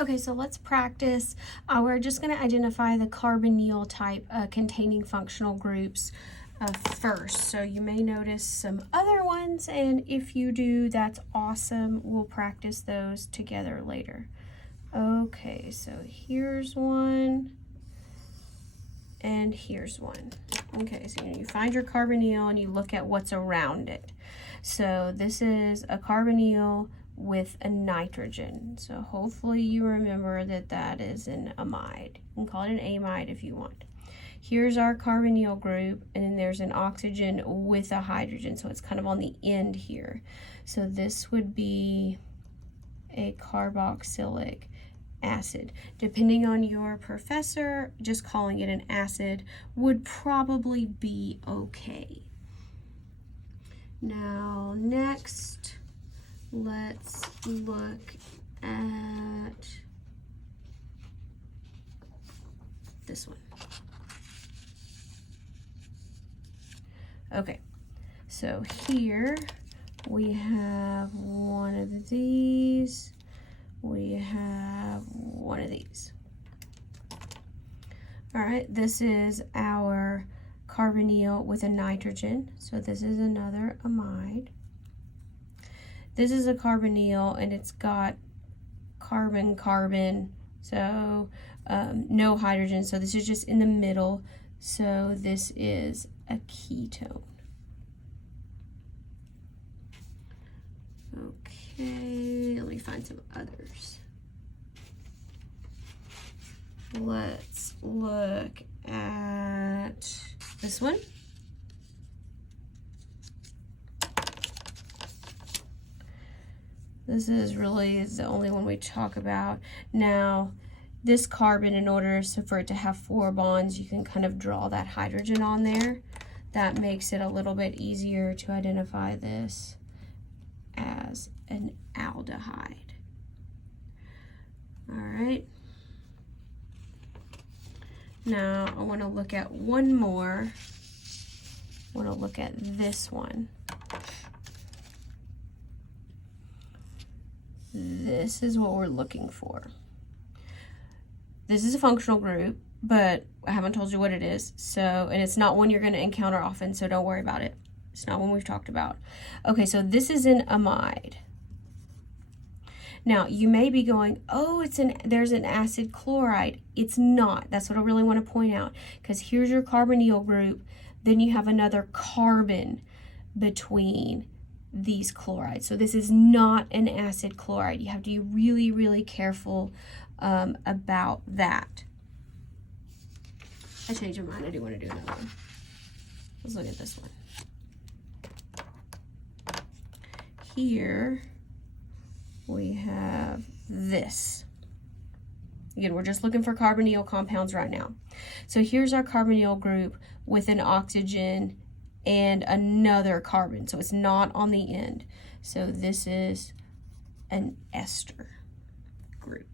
Okay, so let's practice. We're just going to identify the carbonyl type containing functional groups first. So you may notice some other ones, and if you do, that's awesome. We'll practice those together later. Okay, so here's one, and here's one. Okay, so you find your carbonyl and you look at what's around it. So this is a carbonyl with a nitrogen. So hopefully you remember that that is an amide. You can call it an amide if you want. Here's our carbonyl group, and then there's an oxygen with a hydrogen, so it's kind of on the end here. So this would be a carboxylic acid. Depending on your professor, just calling it an acid would probably be okay. Now next, let's look at this one. Okay, so here we have one of these, we have one of these. All right, this is our carbonyl with a nitrogen, so this is another amide. This is a carbonyl, and it's got carbon, so no hydrogen, so this is just in the middle, so this is a ketone. Okay, let me find some others. Let's look at this one. This is really the only one we talk about. Now, this carbon, in order for it to have 4 bonds, you can kind of draw that hydrogen on there. That makes it a little bit easier to identify this as an aldehyde. All right. Now, I want to look at one more. I want to look at this one. This is what we're looking for. This is a functional group, but I haven't told you what it is. So, and it's not one you're going to encounter often, so don't worry about it. It's not one we've talked about. Okay, so this is an amide. Now, you may be going, oh, there's an acid chloride. It's not. That's what I really want to point out, because here's your carbonyl group. Then you have another carbon between these chlorides. So this is not an acid chloride. You have to be really, really careful about that. I changed my mind. I do want to do another one. Let's look at this one. Here we have this. Again, we're just looking for carbonyl compounds right now. So here's our carbonyl group with an oxygen and another carbon, so it's not on the end. So this is an ester group.